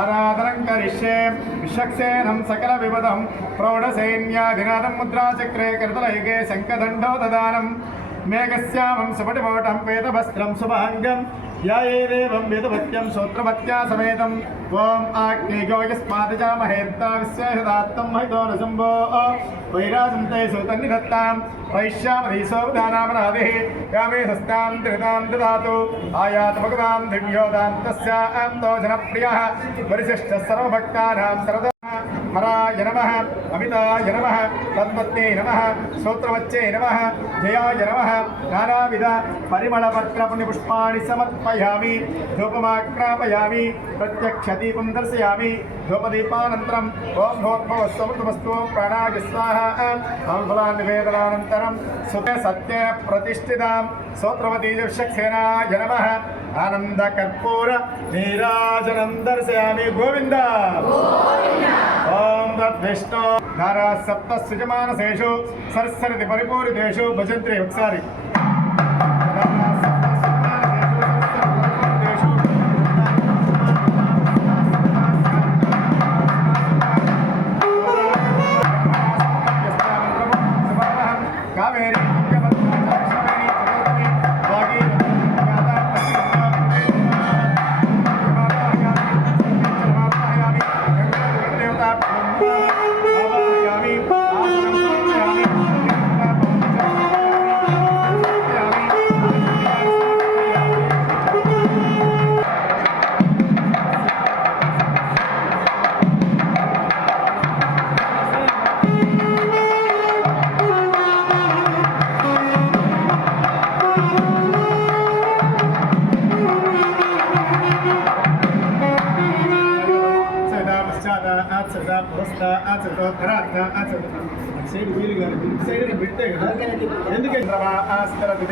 आराधनं करिष्ये विश्वक्सेनं सकलविपदं प्रौढसैन्याधिनाथं मुद्राचक्रे करतलयुगे शङ्खदण्डो ददानं मेघश्यामं सुपटिमोटं वेदवस्त्रं शुभाङ्गं ध्यायेदेवं वेदवत्यं श्रोत्रवत्या समेतं ओम आग्नेयो यस्मादिजामहेत्ता विश्वेशदात्तं महितो न शम्भो वैराजन्ते सुतन्निधत्तां वैश्यामधीशोपदानामराधिः यामे सस्तां त्रितां ददातु आयात भगवां दिव्योदां तस्यां तो जनप्रियः परिशिष्टः सर्वभक्तानां सरदा मराय नमः अमिताय नमः तन्मत्ते नमः श्रोत्रवच्चे नमः जयाय नमः नानाविध परिमलपत्रपुष्पाणि समर्पयामि धूपमाग्रापयामि प्रत्यक्षदीपं दर्शयामि धूपदीपानन्तरम् ओं भूर्भुवस्सुमृतमस्तु प्राणाय स्वाहा फलानिवेदनानन्तरं सुते सत्ये प्रतिष्ठितां स्तोत्रवती विश्वक्सेनाय नमः आनन्दकर्पूर नीराजनं दर्शयामि गोविन्द ओम तद्विष्णु नारा सप्तसृजमानसेषु सरस्वती परिपूरितेषु भजन्ते ఒకసారి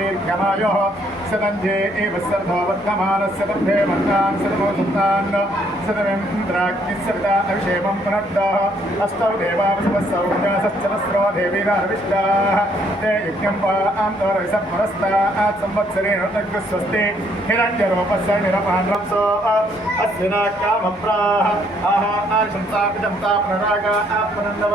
दीर्घमायो सदंधे एव सर्ववर्धमानस्य दंधे वर्तान् सदमोसुतान् सदमेन्द्राग्निस्सविता अभिषेकं पुनर्दः अष्टौ देवावसवस्सौजासश्चरस्रो देवीराविष्टाः ते यज्ञं वान्तरविसत्परस्तात् संवत्सरेण स्वस्ति हिरण्यरूपस्य निरपान्रंसो अस्विना कामप्राः आहा आशंसापिदंता पुनरागा आपनन्दव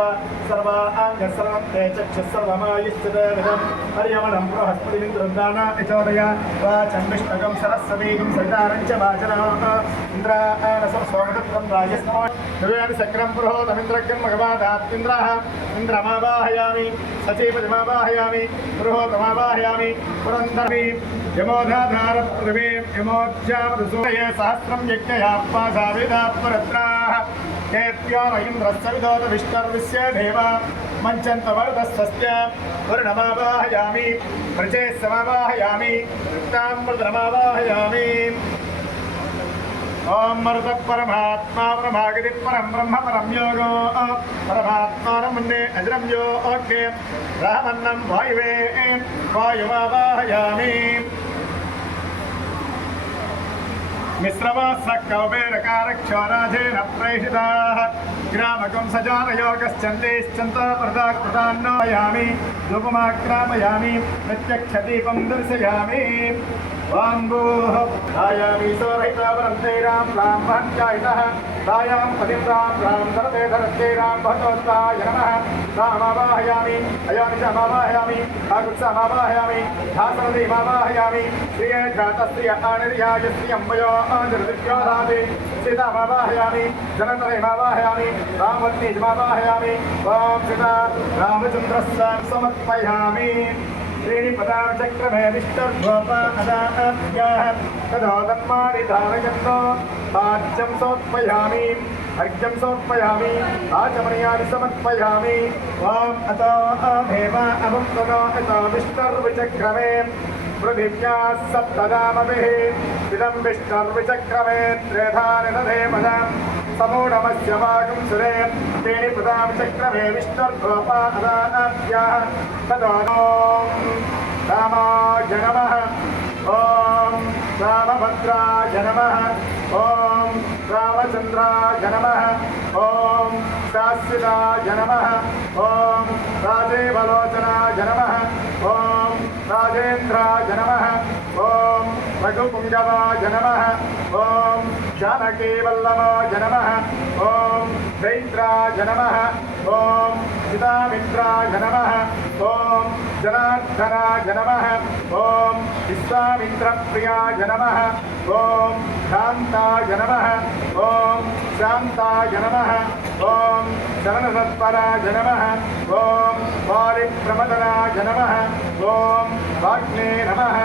सर्वा आङ्गसर्वं ते चक्षुः सर्वमायुश्चिदेविदं हरियमनं बृहस्पतिमिन्द्रन्दाना यचोदय वाचं विष्णुकं सरस्वतीकं सवितारं च वाचनः इन्द्राणसोमदत्तं राजस्मो दिव्यानि सक्रं पुरोहतमिन्द्रज्ञं भगवादात्मिन्द्रः इन्द्रमावाहयामि सचीपतिमावाहयामि पुरोहतमावाहयामि पुरन्दरी यमोधाधारपृथिवीं यमोज्जामरुसूरये सहस्रं यज्ञयाप्पासाविदात्मरत्नाः तेभ्यो महीन्द्रस्य विदोद विष्णुर्विश्य देव मञ्चन्तवरदस्वस्य वर्णमावाहयामि प्रचेत्समावाहयामि वृत्तामृतमावाहयामि ओम मरुत परमात्मा परमागति परम ब्रह्म परम योगो परमात्मानमुन्ने अजरं यो ओके रामन्नं वायुवे वायुमावाहयामि मिश्रवासकौबेरकारक्षराजेन प्रेषिताः ग्रामकं सजानयोगश्चन्देश्चन्तप्रदाकृतान्नयामि धूपमाग्रापयामि प्रत्यक्षदीपं दर्शयामि वाम्बोः आयामि सोरहितावरं तैरां रां भाञ्चायितः तायां पतिं रां धरते धरते रां भगवत्ताय नमः रामावाहयामि अयामि च मावाहयामि काकुत्समावाहयामि धासनदीमावाहयामि श्रिये घातस्त्रिय आणिर्याय श्रियं वयो आञ्जलिद्योधाति सीतामावाहयामि जनतरेमावाहयामि रामवत्नीमावाहयामि ॐ सीता रामचन्द्रस्य समर्पयामि श्रीपदाचक्रमे विष्टर्भोपादाभ्याः तदोदन्मानि धारयन्तो भाज्यं सोत्पयामि अर्घ्यं सोत्पयामि आचमनीयानि समर्पयामि ॐ अतो अभेम अवं तनो अतो विष्टर्विचक्रमे पृथिव्याः सप्तदामभिः इदं विष्टर्विचक्रमे त्रेधानि दधेमदाम् समूढमस्य वागं सुरे तेनि पदां चक्रमे विष्णुर्भोपादाभ्याः तदो रामाय नमः ॐ रामभद्राय नमः ॐ रामचन्द्राय नमः ॐ शास्विताय नमः ॐ राजेवलोचनाय नमः ॐ राजेन्द्राय नमः ॐ रघुपुङ्गवाय नमः ॐ जानकीवल्लभाय नमः ॐ चैत्राय नमः ॐ चिदामित्राय नमः ॐ जनार्दनाय नमः ॐ विश्वामित्रप्रियाय नमः ॐ शान्ताय नमः ॐ शान्ताय नमः ॐ शरणतत्पराय नमः ॐ वारिप्रमदनाय नमः ॐ वाग्ने नमः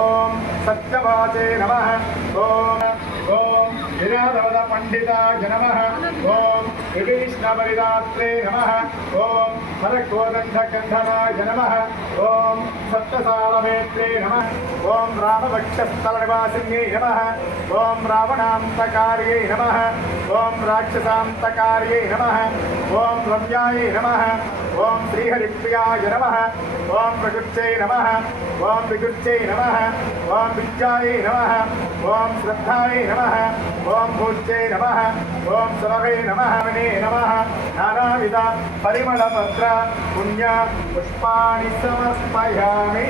ॐ सत्यवाचे नमः ॐ विराधवदपण्डिताय नमः ॐ विभीष्णपरिदात्रे नमः ॐ मरकोदण्डकण्ठनाय नमः ॐ सप्तसालमेत्रे नमः ॐ रामवक्षस्थलनिवासिन्यै नमः ॐ रावणान्तकार्यै नमः ॐ राक्षसान्तकार्यै नमः ॐ रम्यायै नमः ॐ श्रीहरिप्रियाय नमः ॐ प्रकृत्यै नमः ॐ विकृत्यै नमः ॐ विद्यायै नमः ॐ श्रद्धायै नमः ॐ पूज्यै नमः ॐ सुरभे नमः विने नमः नानाविध परिमलपत्र पुण्य पुष्पाणि समर्पयामि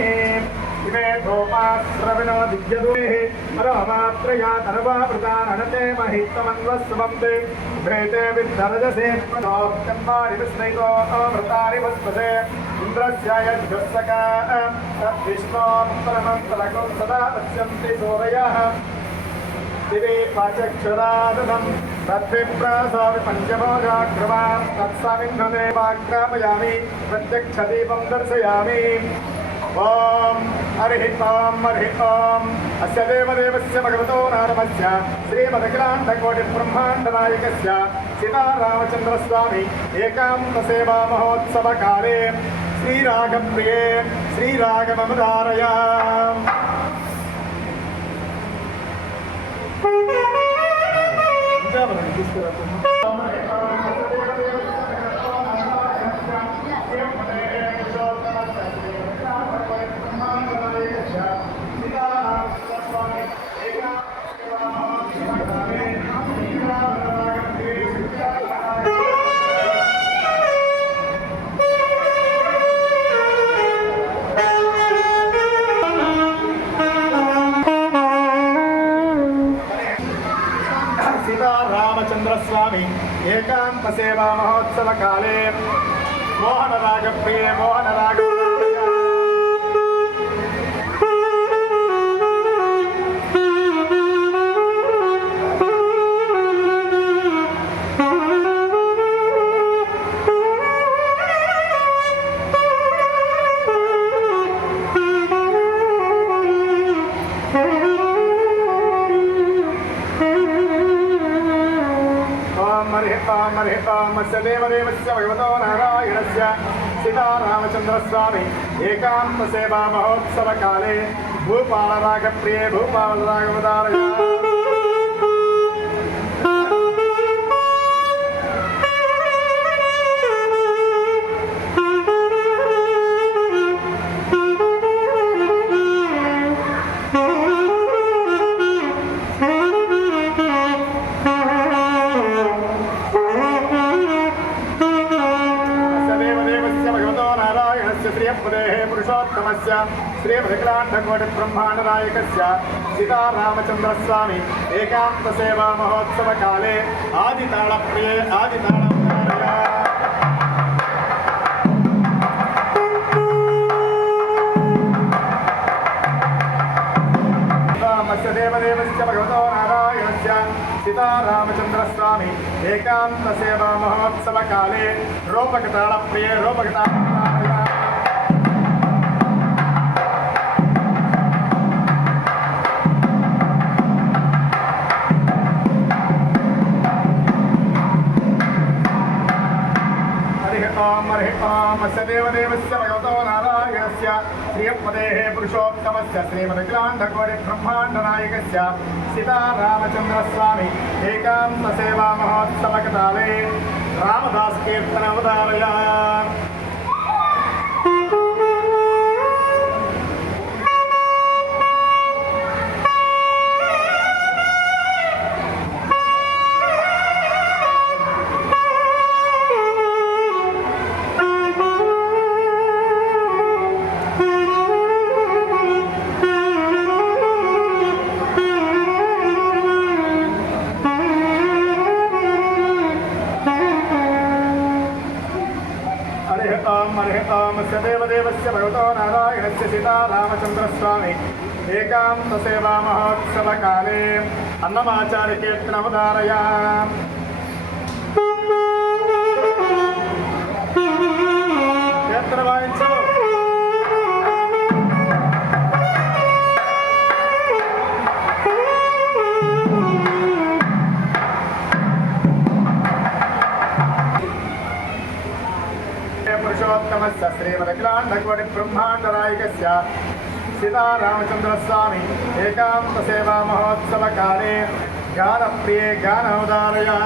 इमे धूपाश्रविणो दिव्यदूः परमात्रया तनुवावृतान् अनते महितमन्वस्वन्ते भ्रेते विद्धरजसे प्रणोप्यन्मानि विस्मैतो अमृतानि वस्पसे इन्द्रस्य यज्ञस्सका तद्विष्णोत्तरमन्तरकं सदा पश्यन्ति सूरयः दिवे पाचक्षरादनं तद्विप्रासामि पञ्चभोजाग्रवान् तत्समिन्धदेवाग्रापयामि प्रत्यक्षदीपं दर्शयामि ॐ हरिः ॐ अस्य देवदेवस्य भगवतो नारमस्य श्रीमदखिलाण्डकोटिब्रह्माण्डनायकस्य सीतारामचन्द्रस्वामी एकान्तसेवामहोत्सवकाले श्रीरागप्रिये श्रीरागमवधारय सीतारामचन्द्रस्वामी एकांत सेवा महोत्सव काले मोहनरागप्रिये मोहनराग मत्स्य देवदेवस्य भगवतो नारायणस्य सीतारामचन्द्रस्वामी एकांत सेवा महोत्सव काले भूपालरागप्रिये भूपालरागवदारय पुरुषोत्तमस्य श्रीमदखिलाण्डकोटिब्रह्माण्डनायकस्य सीतारामचन्द्रस्वामी एकांत सेवा महोत्सव काले आदितालप्रिये आदितालमस्य देवदेवस्य भगवतो नारायणस्य सीतारामचन्द्रस्वामी एकांत सेवा महोत्सव काले रूपकतालप्रिये अस्य देवदेवस्य भगवतो नारायणस्य श्रियपदेः पुरुषोत्तमस्य श्रीमदखिलाण्डकोटिब्रह्माण्डनायकस्य सीतारामचन्द्रस्वामी एकांत सेवा महोत्सवकाले रामदास कीर्तनवधारय ओम सदेवदेवस्य भगवतो नारायणस्य सीतारामचन्द्रस्वामी एकान्तसेवा महोत्सवकाले अन्नमाचार्यकीर्तनमुदारयाम् कीर्तन वाయించు पुरुषोत्तमस्य श्रीमदखिलाण्डकोटि ब्रह्माण्डनायकस्य सीतारामचन्द्रस्वामी एकान्तसेवा महोत्सवकाले गानप्रिये गानमुदारया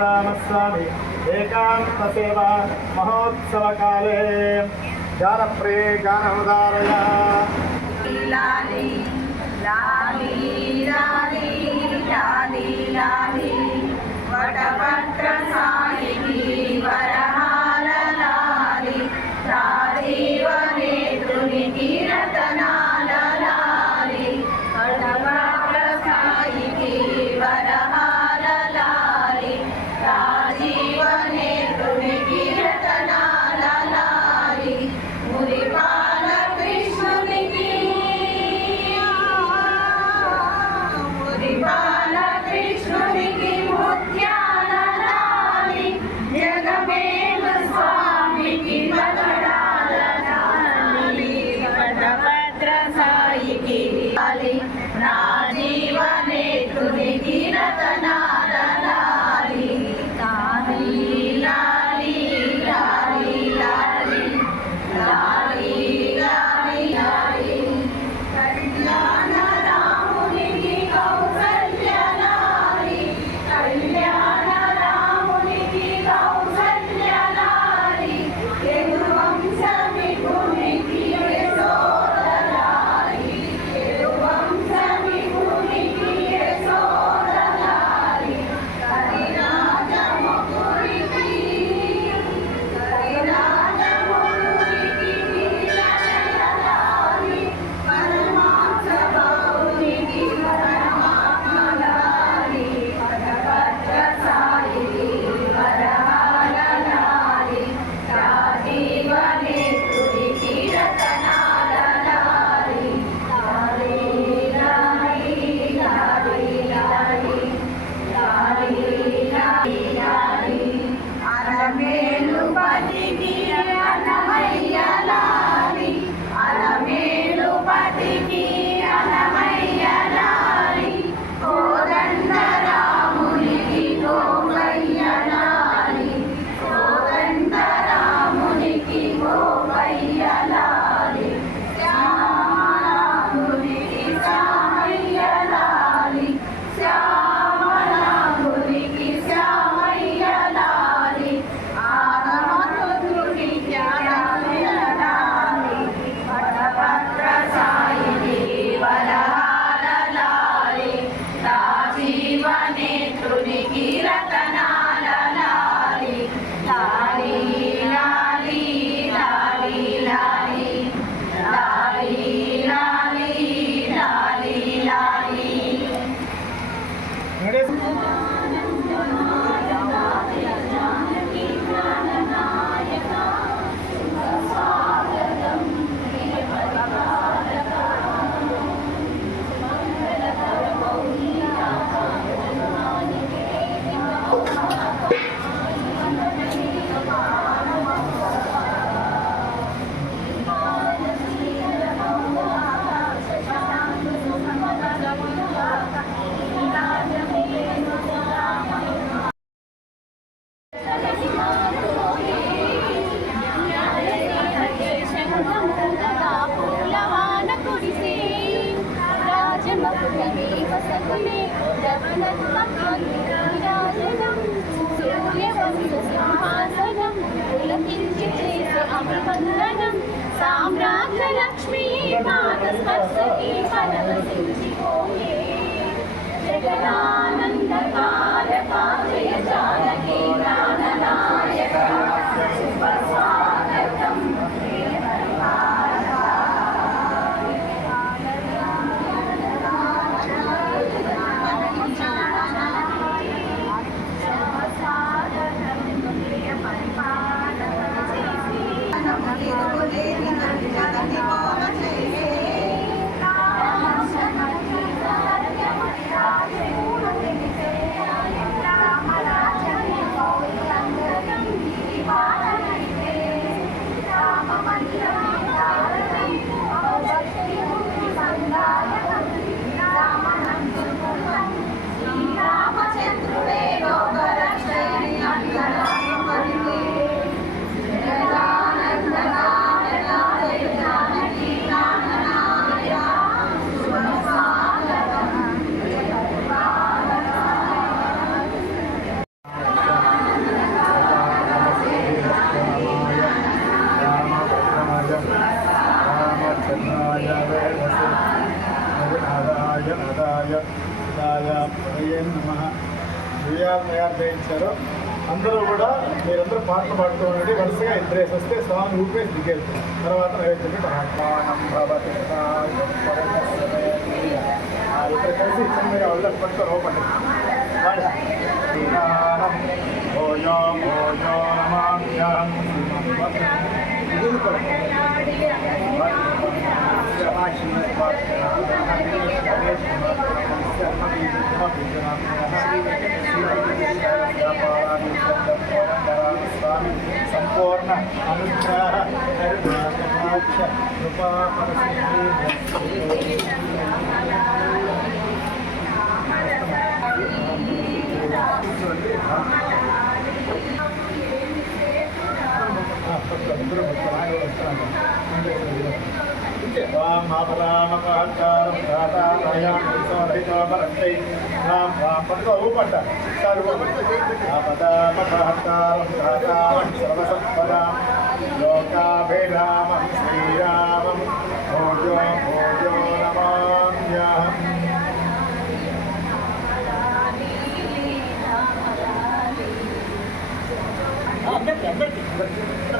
रामस्वामी एकान्तसेवा महोत्सवकाले गानप्रिये गानमुदारया लाली लाली लाली लाली लाली वटपत्र सायिकी वरहार लाली राजीव नेत्रुनिकी रतनाल लाली वटपत्र सायिकी वरहार लाली राजीव नेत्रुनिकी रतनाल लाली मुरिपाल कृष्णुनिकी मुरिपाल कृष्णुनिकी मुत्याल लाली जगमेल स्वामिकी वदडाल लाली वटपत्र सायिकी लाली राजीव नेत्रुनिकी रतनाल लाली लाली लाली लाली लाली लाली लाली लाली कल्याण रामुनिकी कौसल्य लाली कल्याण रामुनिकी कौसल्य लाली यदुवंश विपुनिकी यशोद लाली यदुवंश विपुनिकी ब्रह्मपुरमेव सकले रत्नत्वविराजनं सूर्यवंशसिंहासनं पुलकिञ्चित् अभिवन्दनं साम्राज्यलक्ष्मी पादस्पर्शति परमसिञ्चितो मे जगदानन्दकारका जय जानकी प्राणनायका सुप्रस्वागतं తయారు చేయించారు. అందరూ కూడా మీరందరూ పాటలు పాడుతూ ఉండండి. వరుసగా ఇద్దరేసి వస్తే స్వామి ఊపేసి దిగేస్తారు. తర్వాత నైవేద్యం ఇక్కడ కలిసి చిన్నగా వాళ్ళకి పట్టుకొని ఓపండి. సంపూర్ణ అనుగ్రహ కరుణాకటాక్ష కృపా మాపరామపహంకారం దాతారయామరంటై రాం రాంపంతో ఊపంట ఆపదామపహంకారం దాతారం సర్వసత్పదాం లోకాభిరామం శ్రీరామం భోజో భోజో నమామ్యహం.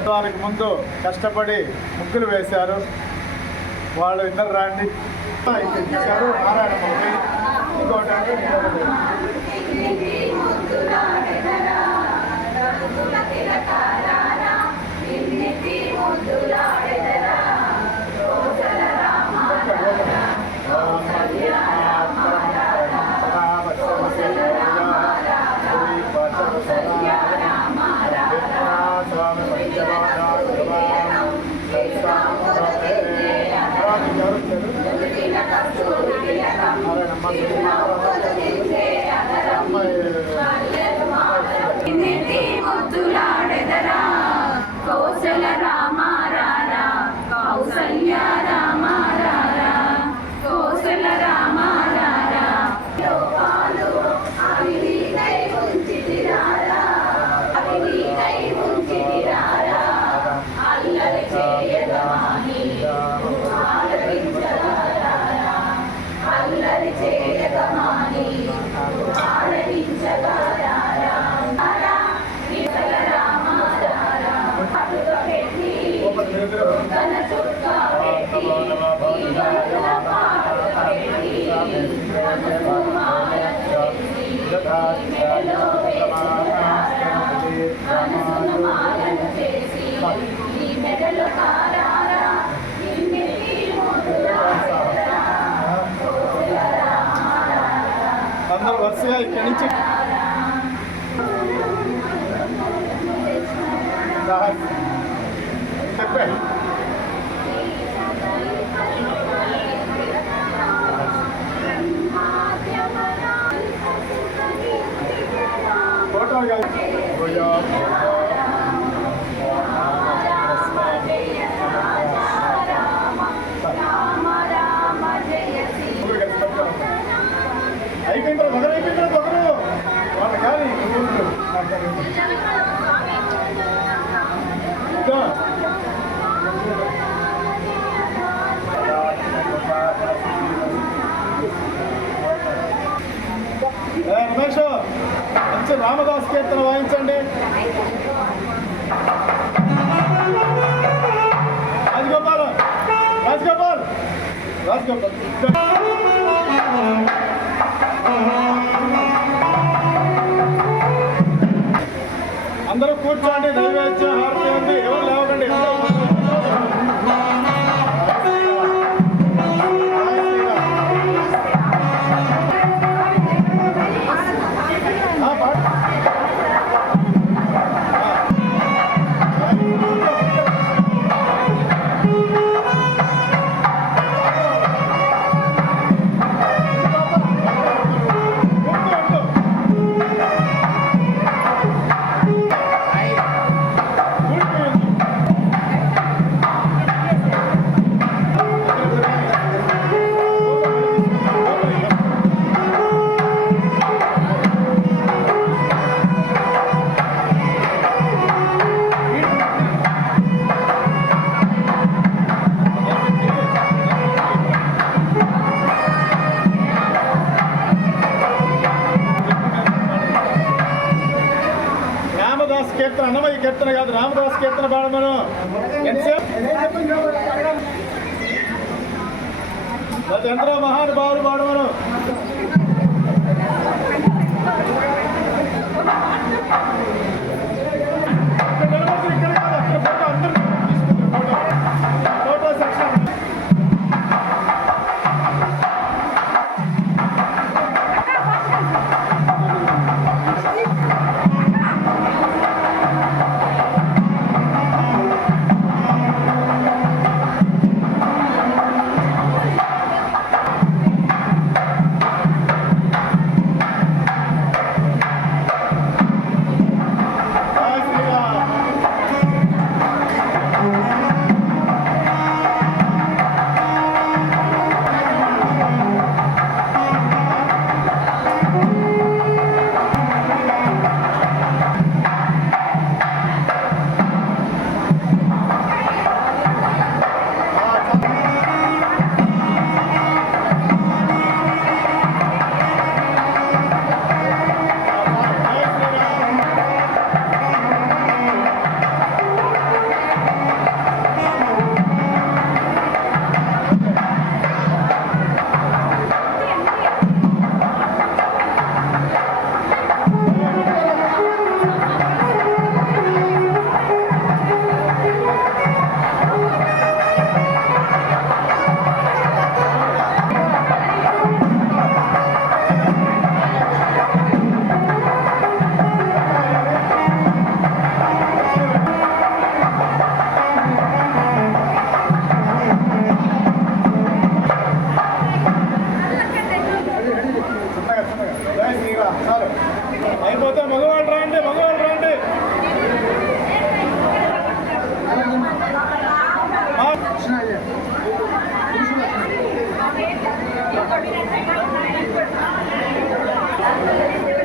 వారికి ముందు కష్టపడి ముగ్గులు వేశారు. వాళ్ళు ఇద్దరు రాండి ఇచ్చారు. నారాయణ ఇంకోటి కౌసల రామారారా కౌసల్య రామారారా కౌసల రామారారా లోపాలు అవినీతై ఉంచితిరారా అవినీతై ఉంచితిరారా అల్లరి చేయగమాని ఆలరించగారారా అల్లరి చేయగమాని ఆలరించగారారా అందరూ వరుసగా ఇక్కడి నుంచి చెప్పండి. ఫోటో రమేష్ మంచి రామదాస్ కీర్తన వాయించండి. రాజగోపాల్ రాజగోపాల్ రాజగోపాల్ అందరూ కూర్చోండి. నైవేద్య హారతి ఉంది. ఎవరు లేవకండి. కీర్తన అన్నమయ్య కీర్తన కాదు, రామదాస్ కీర్తన పాడమను. ఎందరో మహానుభావులు పాడమను. ఫోటో సెక్షన్ అయిపోతే మగవాళ్ళు రండి, మగవాళ్ళు రండి.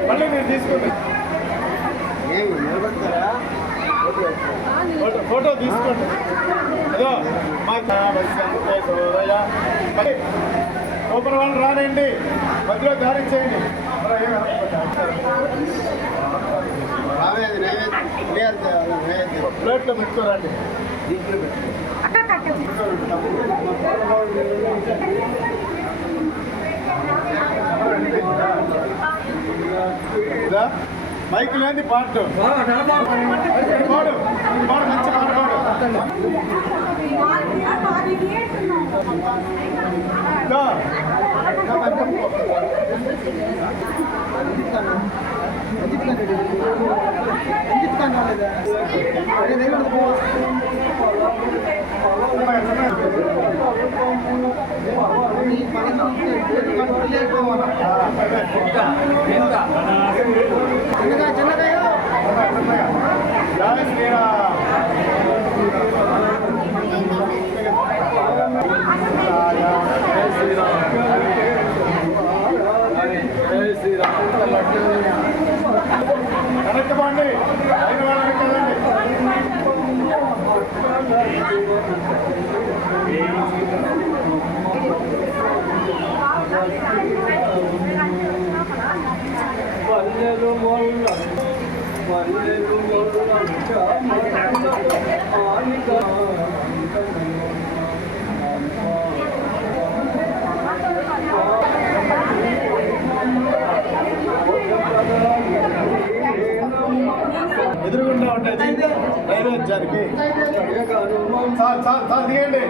మళ్ళీ మీరు తీసుకోండి. ఫోటో తీసుకోండి. అదో ఓపెన్ వాళ్ళు రానండి, మధ్యలో దారి చేయండి. ప్లేట్లో పెట్టుకోరండి. మైక్ లేని పాటు పాడు, మంచి పాట పాడు. జై శ్రీరామ్. కనెక్ట్ పల్లెలు ఎదురుగుండా ఉంటుంది నైవేద్యానికి. చాలు చాలు చాలు దిగండి.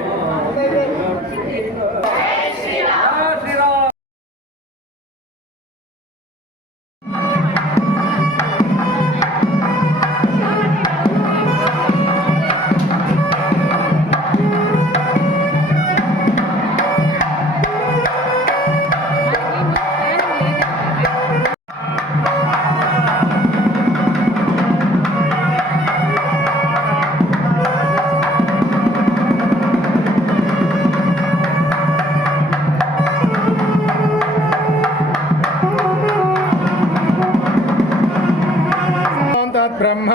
ब्रह्म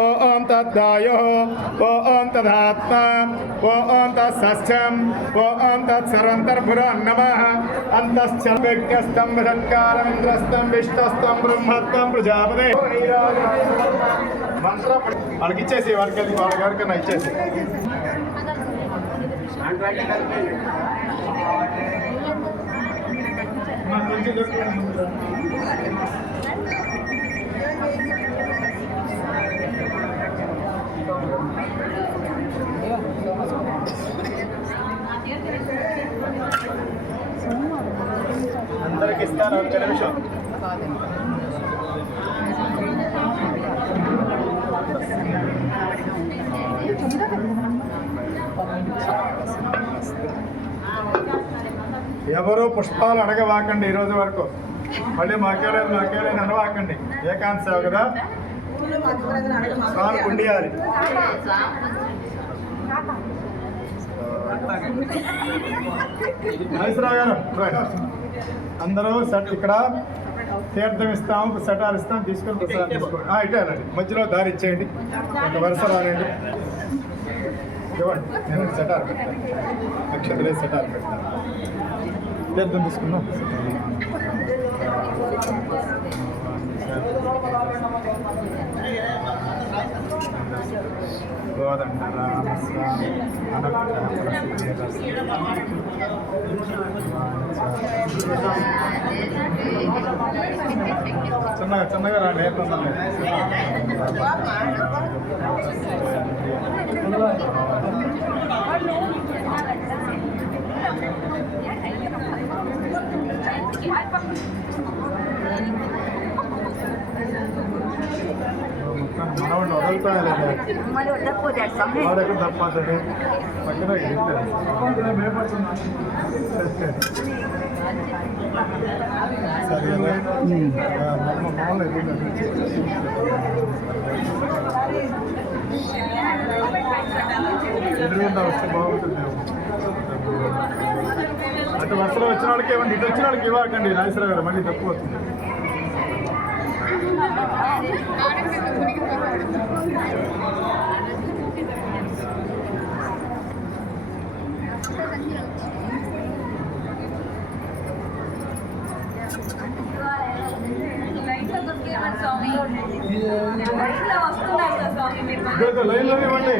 ओम तद्वायो ओम तदात्मा ओम तत्सत्यम ओम तत्सर्वंतर्भुरान् नमः अंतश्चल्यस्तं विधत्कालमिन्द्रस्तं विष्णुस्तं ब्रह्मत्वं प्रजापते మంత్రం వాళ్ళకి ఇచ్చేసి వాడికి ఎవరికైనా ఇచ్చేసి అందరికి ఇస్తాను. ఒక్క నిమిషం. ఎవరు పుష్పాలు అడగవాకండి ఈరోజు వరకు. మళ్ళీ మాకేలేదు అనవాకండి. ఏకాంత సేవ కదా, స్వామి ఉండియాలి. నాగేశ్వరరావు గారు అందరూ సెట్ ఇక్కడ తీర్థం ఇస్తాము, సెటార్ ఇస్తాం, తీసుకొని ప్రసాదం తీసుకోండి. ఇటే అనండి, మధ్యలో దారి ఇచ్చేయండి, ఒక వరుస రానండి. ఇవ్వండి, నేను సెటార్ పెడతాను, నక్షత్రే సెటార్ పెడతాను. తీర్థం తీసుకున్నాం. చిన్నగా చిన్నగా రా, నేర్పుందండి. మనవాడిని వదులుతాయాలండి, వాడెక్కడ తప్పదండి. పక్కన మేపడుతున్నా సరే మామూలు ఎదురుగుండా వస్తే బాగుంటుంది. అటు వరుసలో వచ్చిన వాళ్ళకి ఇవ్వండి, ఇటు వచ్చిన వాళ్ళకి ఇవ్వకండి. నాగేశ్వరరావు గారు మళ్ళీ తక్కువ అవుతుంది. లైన్లో ఇవ్వండి.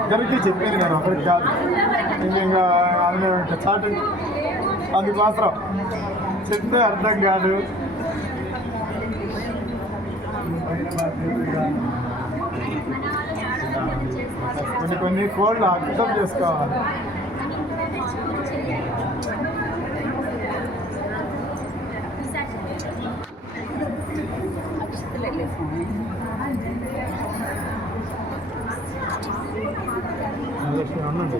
ఇద్దరికి చెప్పాను కదా, ఒకరికి కాదు. ఇంకా చాటు అందుకోసం చెప్తే అర్థం కాదు. కొన్ని కోళ్ళు అర్థం చేసుకోవాలి. అనండి.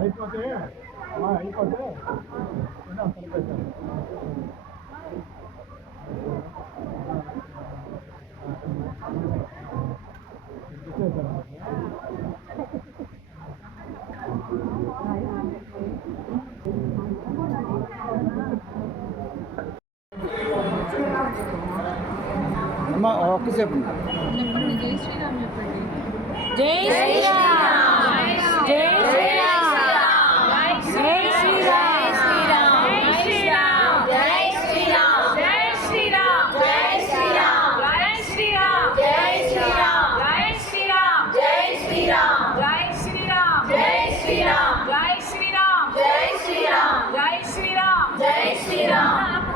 అయిపోతే అమ్మా ఒక్కసేపు జై శ్రీరామ్ చెప్పండి. జై శ్రీరామ్. జై శ్రీరామ్. జై శ్రీరామ్. జై శ్రీరామ్. జై శ్రీరామ్. జై శ్రీరామ్. జై శ్రీరామ్. జై శ్రీరామ్. జై శ్రీరామ్. జై శ్రీరామ్. జై శ్రీరామ్. జై శ్రీరామ్. జై శ్రీరామ్. జై శ్రీరామ్. జై శ్రీరామ్. జై శ్రీరామ్. జై శ్రీరామ్.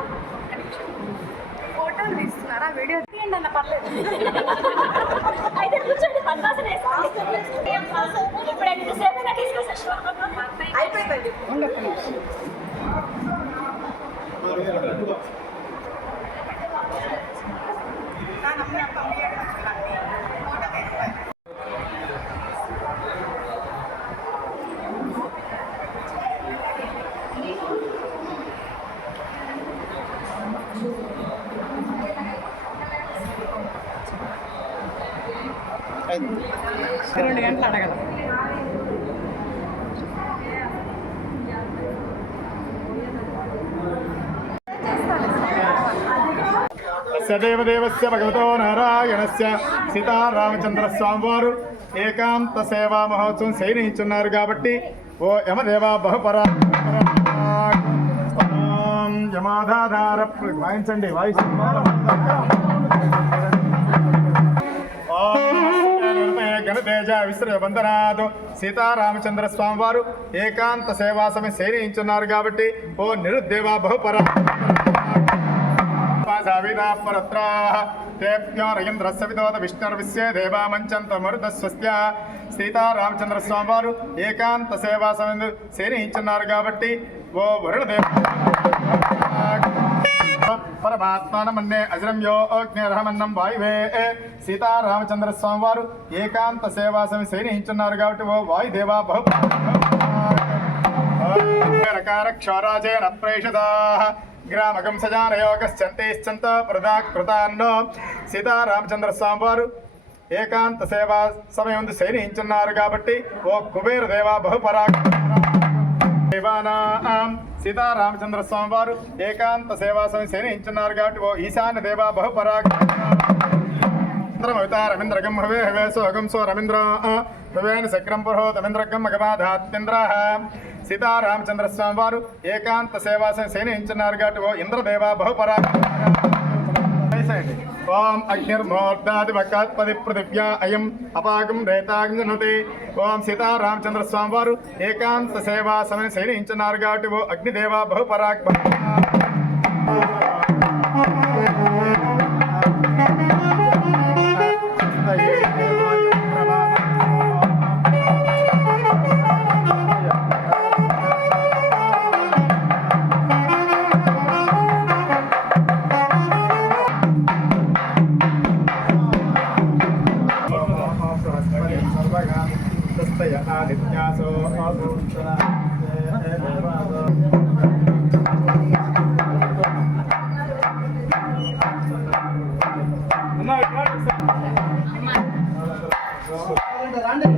ఫోటోలు తీస్తున్నారా? వీడియో తీయండి అన్న, పర్లేదు. అయితే కూర్చోండి, పద్మాసనం వేసుకోండి. ఇప్పుడు ఎంతసేపు అయిపోయిందండి. రెండు గంటలు అడగలం. దేవదేవస్య భగవతో నారాయణస్య సీతారామచంద్రస్వామి వారు ఏకాంత సేవా మహోత్సవం శయనించున్నారు కాబట్టి ఓ యమదేవ బహుపరా యమాధాధార వాయించండి గణతేజ విశ్ర వందనాథ్ సీతారామచంద్ర స్వామి వారు ఏకాంత సేవా సమయం శయనించున్నారు కాబట్టి ఓ నిరుద్దేవ బహుపరా రయేంద్రస్య విదోద విష్ణుర్విశ్వే దేవా మంచంత మరుదస్వస్య సీతారామచంద్ర స్వామి వారు ఏకాంత సేవా సమయం శయనించున్నారు కాబట్టి ఓ వరుణదేవ పరమాత్మానమన్నే అజరం యో అగ్నిరహమన్నం వాయువే సీతారామచంద్ర స్వామి వారు ఏకాంత సేవా సమయం శయనించున్నారు కాబట్టి ఓ వాయుదేవా బహు క్షరాజేన ప్రేషదా గ్రామకం సజానయోగశ్చంతేశ్చంత ప్రదాకృతాన్నో సీతారామచంద్ర స్వామి వారు ఏకాంత సేవా సమయం శయనించున్నారు కాబట్టి ఓ కుబేర దేవా బహుపరాక్ దేవానాం సీతారామచంద్ర స్వామి వారు ఏకాంత సేవా సమయం శయనించున్నారు కాబట్టి ఓ ఈశాన్య దేవా బహుపరాక్ రవీంద్రగం హవే హవే సోగం సో రవీంద్ర హవేన చక్రం పురో రవీంద్రగం మగమాధాత్యేంద్ర సీతారామచంద్ర స్వామి వారు ఏకాంత సేవా శయనించున్నారు కాబట్టి ఓ ఇంద్రదేవ బహుపరా ఓం అగ్నిర్మోర్ధాదివకాత్పది పృథివ్యా అయం అపాకం రేతాగ్నుతి ఓం సీతారామచంద్ర స్వామి వారు ఏకాంత సేవా సమయం శయనించున్నారు కాబట్టి ఓ అగ్నిదేవ బహుపరాక్ ఆదిత్యాసో రండి